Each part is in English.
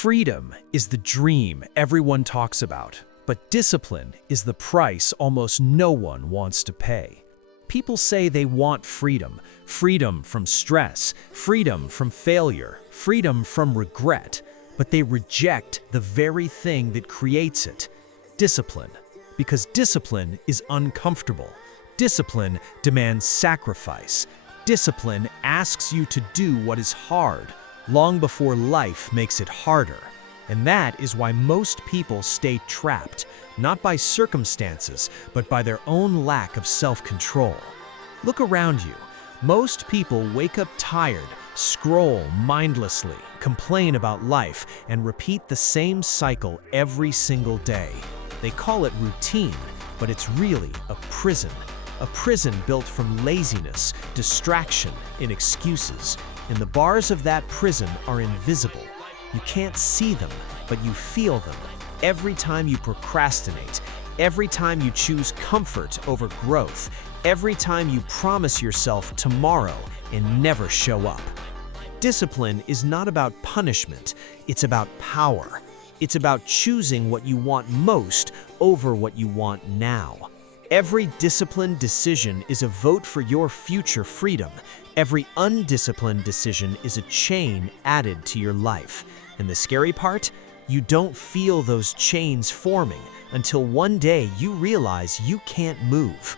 Freedom is the dream everyone talks about, but discipline is the price almost no one wants to pay. People say they want freedom, freedom from stress, freedom from failure, freedom from regret, but they reject the very thing that creates it, discipline. Because discipline is uncomfortable. Discipline demands sacrifice. Discipline asks you to do what is hard, long before life makes it harder. And that is why most people stay trapped, not by circumstances, but by their own lack of self-control. Look around you. Most people wake up tired, scroll mindlessly, complain about life, and repeat the same cycle every single day. They call it routine, but it's really a prison. A prison built from laziness, distraction, and excuses. And the bars of that prison are invisible. You can't see them, but you feel them. Every time you procrastinate, every time you choose comfort over growth, every time you promise yourself tomorrow and never show up. Discipline is not about punishment, it's about power. It's about choosing what you want most over what you want now. Every disciplined decision is a vote for your future freedom. Every undisciplined decision is a chain added to your life. And the scary part? You don't feel those chains forming until one day you realize you can't move.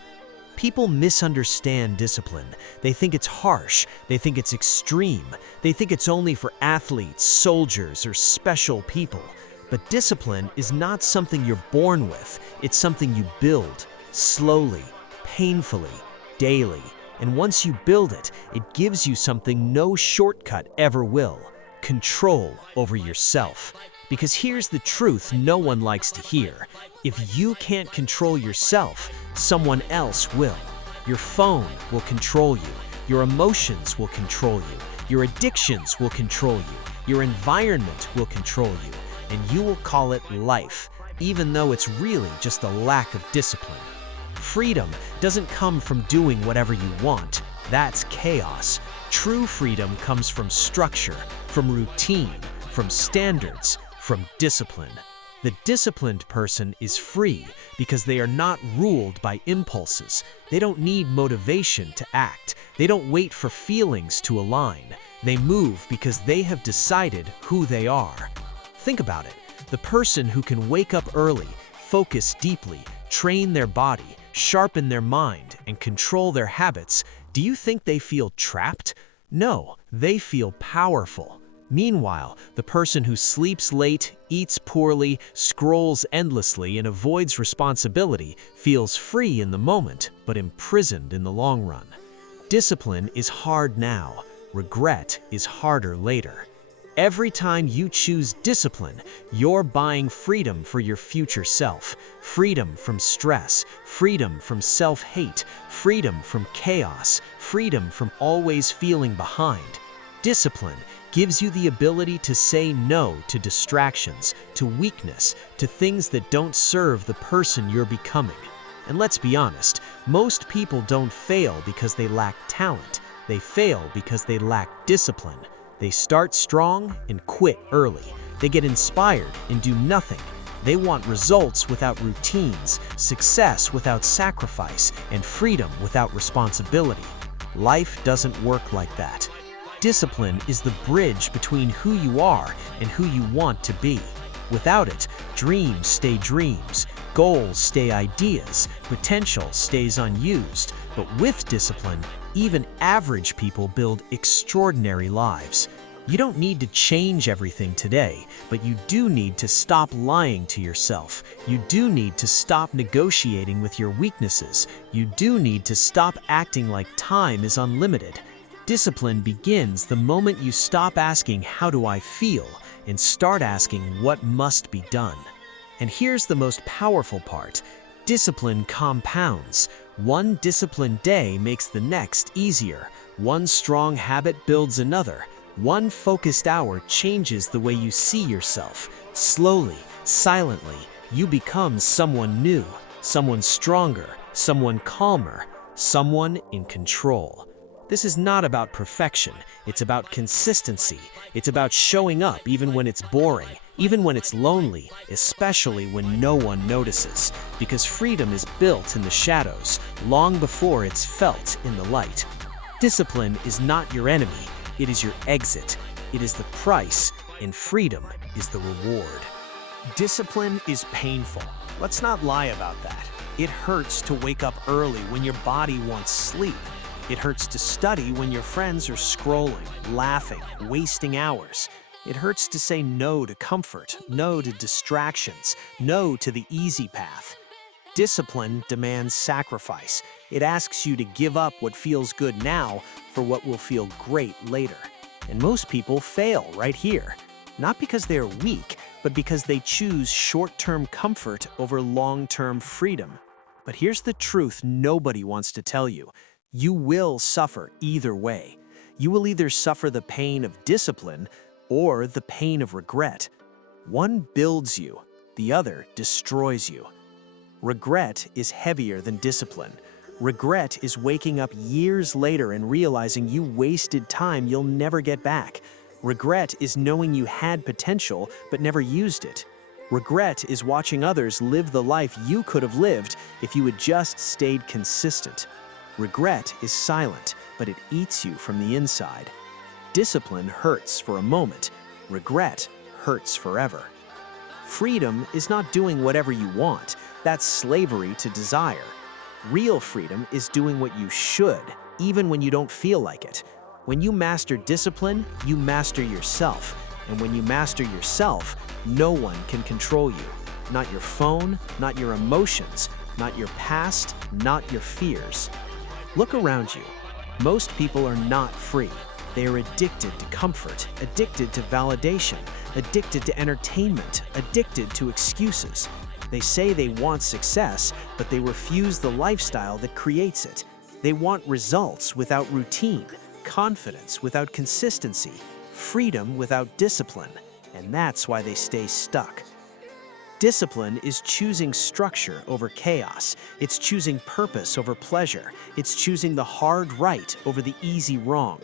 People misunderstand discipline. They think it's harsh. They think it's extreme. They think it's only for athletes, soldiers, or special people. But discipline is not something you're born with. It's something you build. Slowly, painfully, daily. And once you build it, it gives you something no shortcut ever will: control over yourself. Because here's the truth no one likes to hear. If you can't control yourself, someone else will. Your phone will control you. Your emotions will control you. Your addictions will control you. Your environment will control you. And you will call it life, even though it's really just a lack of discipline. Freedom doesn't come from doing whatever you want. That's chaos. True freedom comes from structure, from routine, from standards, from discipline. The disciplined person is free because they are not ruled by impulses. They don't need motivation to act. They don't wait for feelings to align. They move because they have decided who they are. Think about it. The person who can wake up early, focus deeply, train their body, sharpen their mind, and control their habits, do you think they feel trapped? No, they feel powerful. Meanwhile, the person who sleeps late, eats poorly, scrolls endlessly, and avoids responsibility feels free in the moment, but imprisoned in the long run. Discipline is hard now. Regret is harder later. Every time you choose discipline, you're buying freedom for your future self. Freedom from stress, freedom from self-hate, freedom from chaos, freedom from always feeling behind. Discipline gives you the ability to say no to distractions, to weakness, to things that don't serve the person you're becoming. And let's be honest, most people don't fail because they lack talent. They fail because they lack discipline. They start strong and quit early. They get inspired and do nothing. They want results without routines, success without sacrifice, and freedom without responsibility. Life doesn't work like that. Discipline is the bridge between who you are and who you want to be. Without it, dreams stay dreams, goals stay ideas, potential stays unused. But with discipline, even average people build extraordinary lives. You don't need to change everything today, but you do need to stop lying to yourself. You do need to stop negotiating with your weaknesses. You do need to stop acting like time is unlimited. Discipline begins the moment you stop asking, "How do I feel?" and start asking, "What must be done?" And here's the most powerful part. Discipline compounds. One disciplined day makes the next easier. One strong habit builds another. One focused hour changes the way you see yourself. Slowly, silently, you become someone new, someone stronger, someone calmer, someone in control. This is not about perfection, it's about consistency. It's about showing up even when it's boring, even when it's lonely, especially when no one notices. Because freedom is built in the shadows, long before it's felt in the light. Discipline is not your enemy, it is your exit. It is the price, and freedom is the reward. Discipline is painful. Let's not lie about that. It hurts to wake up early when your body wants sleep. It hurts to study when your friends are scrolling, laughing, wasting hours. It hurts to say no to comfort, no to distractions, no to the easy path. Discipline demands sacrifice. It asks you to give up what feels good now for what will feel great later. And most people fail right here. Not because they're weak, but because they choose short-term comfort over long-term freedom. But here's the truth nobody wants to tell you. You will suffer either way. You will either suffer the pain of discipline or the pain of regret. One builds you, the other destroys you. Regret is heavier than discipline. Regret is waking up years later and realizing you wasted time you'll never get back. Regret is knowing you had potential but never used it. Regret is watching others live the life you could have lived if you had just stayed consistent. Regret is silent, but it eats you from the inside. Discipline hurts for a moment. Regret hurts forever. Freedom is not doing whatever you want. That's slavery to desire. Real freedom is doing what you should, even when you don't feel like it. When you master discipline, you master yourself. And when you master yourself, no one can control you. Not your phone, not your emotions, not your past, not your fears. Look around you. Most people are not free. They are addicted to comfort, addicted to validation, addicted to entertainment, addicted to excuses. They say they want success, but they refuse the lifestyle that creates it. They want results without routine, confidence without consistency, freedom without discipline, and that's why they stay stuck. Discipline is choosing structure over chaos. It's choosing purpose over pleasure. It's choosing the hard right over the easy wrong.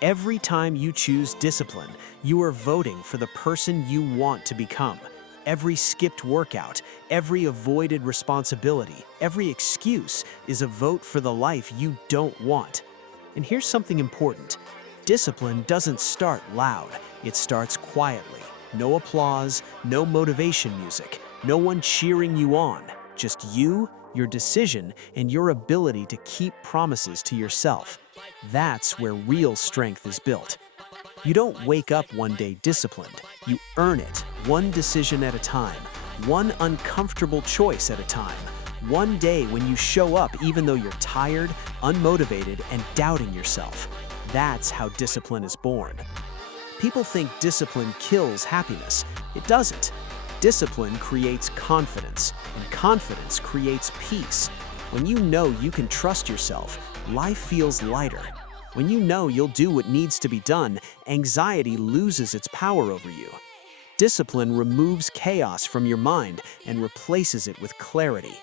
Every time you choose discipline, you are voting for the person you want to become. Every skipped workout, every avoided responsibility, every excuse is a vote for the life you don't want. And here's something important. Discipline doesn't start loud. It starts quietly. No applause, no motivation music, no one cheering you on. Just you, your decision, and your ability to keep promises to yourself. That's where real strength is built. You don't wake up one day disciplined. You earn it, one decision at a time, one uncomfortable choice at a time. One day when you show up even though you're tired, unmotivated, and doubting yourself. That's how discipline is born. People think discipline kills happiness. It doesn't. Discipline creates confidence, and confidence creates peace. When you know you can trust yourself, life feels lighter. When you know you'll do what needs to be done, anxiety loses its power over you. Discipline removes chaos from your mind and replaces it with clarity.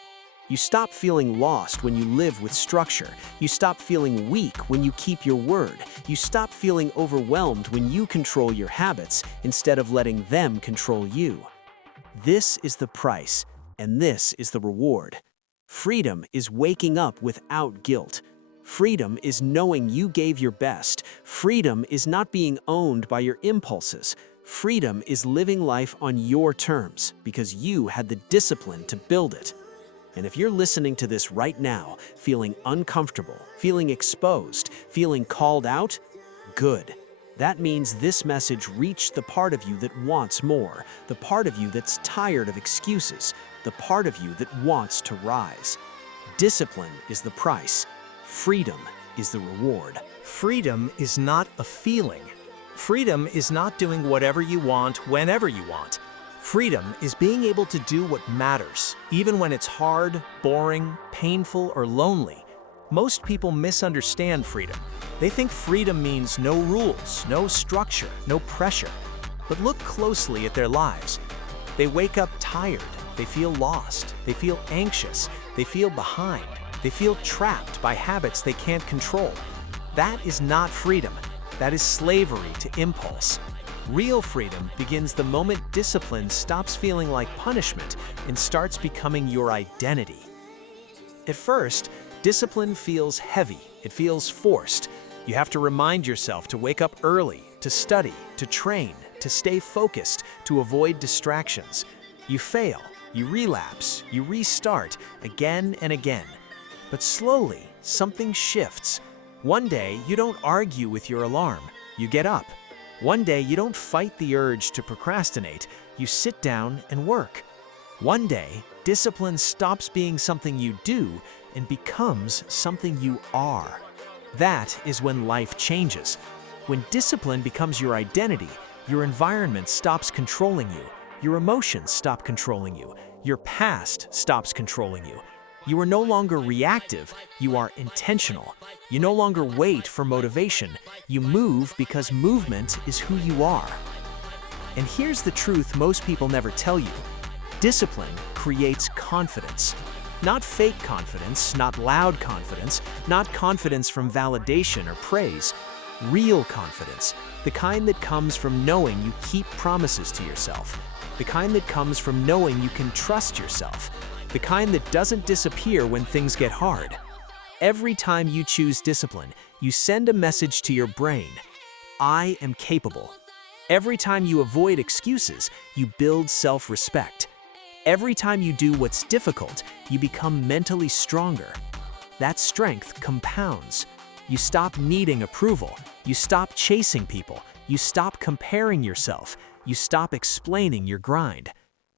You stop feeling lost when you live with structure. You stop feeling weak when you keep your word. You stop feeling overwhelmed when you control your habits instead of letting them control you. This is the price, and this is the reward. Freedom is waking up without guilt. Freedom is knowing you gave your best. Freedom is not being owned by your impulses. Freedom is living life on your terms because you had the discipline to build it. And if you're listening to this right now, feeling uncomfortable, feeling exposed, feeling called out, good. That means this message reached the part of you that wants more, the part of you that's tired of excuses, the part of you that wants to rise. Discipline is the price. Freedom is the reward. Freedom is not a feeling. Freedom is not doing whatever you want, whenever you want. Freedom is being able to do what matters, even when it's hard, boring, painful, or lonely. Most people misunderstand freedom. They think freedom means no rules, no structure, no pressure. But look closely at their lives. They wake up tired, they feel lost, they feel anxious, they feel behind, they feel trapped by habits they can't control. That is not freedom. That is slavery to impulse. Real freedom begins the moment discipline stops feeling like punishment and starts becoming your identity. At first, discipline feels heavy. It feels forced. You have to remind yourself to wake up early, to study, to train, to stay focused, to avoid distractions. You fail, you relapse, you restart again and again. But slowly, something shifts. One day, you don't argue with your alarm. You get up. One day, you don't fight the urge to procrastinate. You sit down and work. One day, discipline stops being something you do and becomes something you are. That is when life changes. When discipline becomes your identity, your environment stops controlling you. Your emotions stop controlling you. Your past stops controlling you. You are no longer reactive, you are intentional. You no longer wait for motivation. You move because movement is who you are. And here's the truth most people never tell you. Discipline creates confidence. Not fake confidence, not loud confidence, not confidence from validation or praise. Real confidence, the kind that comes from knowing you keep promises to yourself. The kind that comes from knowing you can trust yourself. The kind that doesn't disappear when things get hard. Every time you choose discipline, you send a message to your brain. I am capable. Every time you avoid excuses, you build self-respect. Every time you do what's difficult, you become mentally stronger. That strength compounds. You stop needing approval. You stop chasing people. You stop comparing yourself. You stop explaining your grind.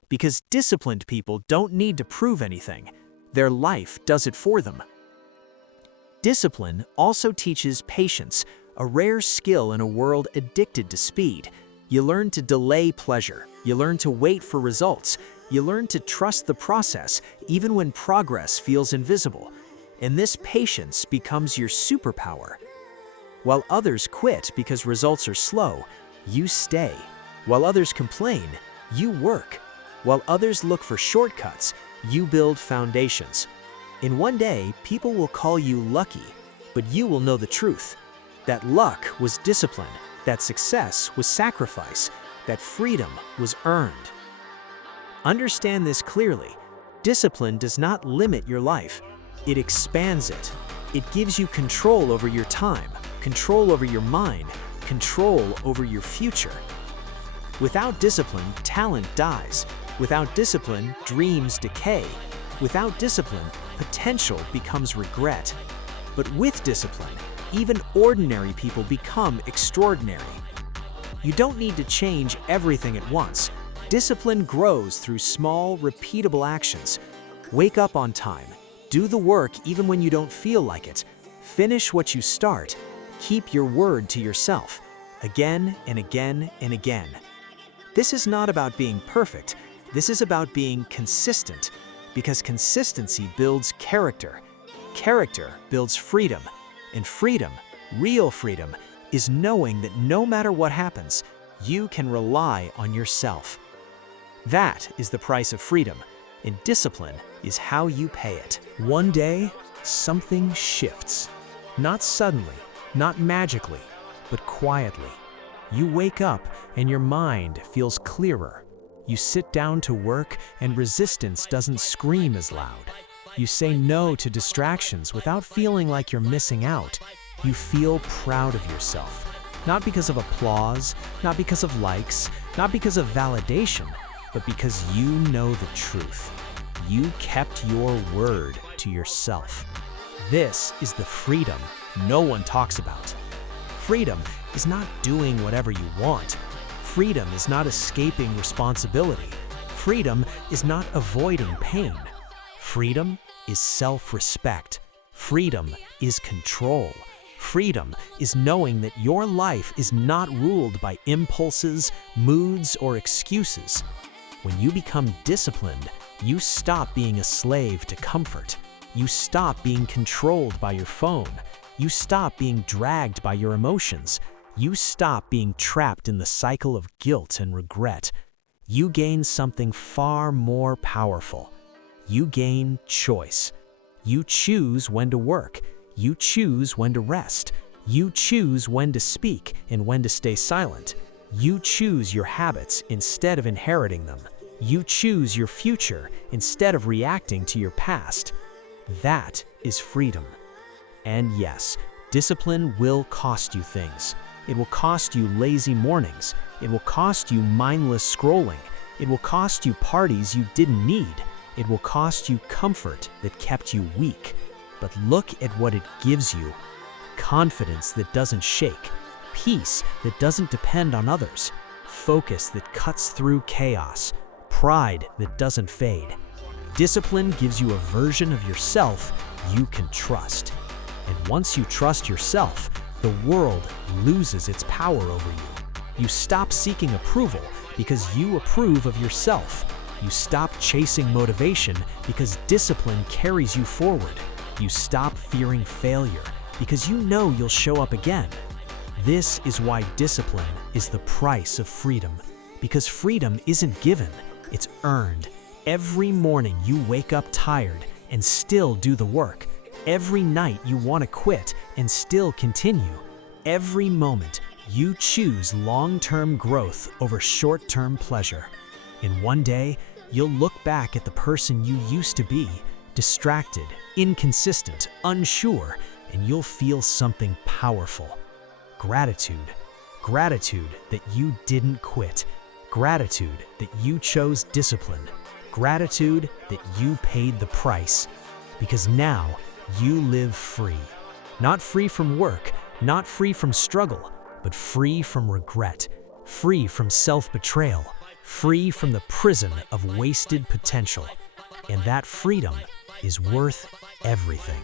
Because disciplined people don't need to prove anything. Their life does it for them. Discipline also teaches patience, a rare skill in a world addicted to speed. You learn to delay pleasure. You learn to wait for results. You learn to trust the process, even when progress feels invisible. And this patience becomes your superpower. While others quit because results are slow, you stay. While others complain, you work. While others look for shortcuts, you build foundations. In one day, people will call you lucky, but you will know the truth. That luck was discipline, that success was sacrifice, that freedom was earned. Understand this clearly. Discipline does not limit your life. It expands it. It gives you control over your time, control over your mind, control over your future. Without discipline, talent dies. Without discipline, dreams decay. Without discipline, potential becomes regret. But with discipline, even ordinary people become extraordinary. You don't need to change everything at once. Discipline grows through small, repeatable actions. Wake up on time. Do the work even when you don't feel like it. Finish what you start. Keep your word to yourself. Again and again and again. This is not about being perfect. This is about being consistent, because consistency builds character. Character builds freedom, and freedom, real freedom, is knowing that no matter what happens, you can rely on yourself. That is the price of freedom, and discipline is how you pay it. One day, something shifts. Not suddenly, not magically, but quietly. You wake up and your mind feels clearer. You sit down to work and resistance doesn't scream as loud. You say no to distractions without feeling like you're missing out. You feel proud of yourself. Not because of applause, not because of likes, not because of validation, but because you know the truth. You kept your word to yourself. This is the freedom no one talks about. Freedom is not doing whatever you want. Freedom is not escaping responsibility. Freedom is not avoiding pain. Freedom is self-respect. Freedom is control. Freedom is knowing that your life is not ruled by impulses, moods, or excuses. When you become disciplined, you stop being a slave to comfort. You stop being controlled by your phone. You stop being dragged by your emotions. You stop being trapped in the cycle of guilt and regret. You gain something far more powerful. You gain choice. You choose when to work. You choose when to rest. You choose when to speak and when to stay silent. You choose your habits instead of inheriting them. You choose your future instead of reacting to your past. That is freedom. And yes, discipline will cost you things. It will cost you lazy mornings. It will cost you mindless scrolling. It will cost you parties you didn't need. It will cost you comfort that kept you weak. But look at what it gives you. Confidence that doesn't shake. Peace that doesn't depend on others. Focus that cuts through chaos. Pride that doesn't fade. Discipline gives you a version of yourself you can trust. And once you trust yourself, the world loses its power over you. You stop seeking approval because you approve of yourself. You stop chasing motivation because discipline carries you forward. You stop fearing failure because you know you'll show up again. This is why discipline is the price of freedom. Because freedom isn't given, it's earned. Every morning you wake up tired and still do the work. Every night you want to quit and still continue. Every moment you choose long-term growth over short-term pleasure. And one day, you'll look back at the person you used to be, distracted, inconsistent, unsure, and you'll feel something powerful. Gratitude. Gratitude that you didn't quit. Gratitude that you chose discipline. Gratitude that you paid the price. Because now, you live free. Not free from work, not free from struggle, but free from regret, free from self-betrayal, free from the prison of wasted potential. And that freedom is worth everything.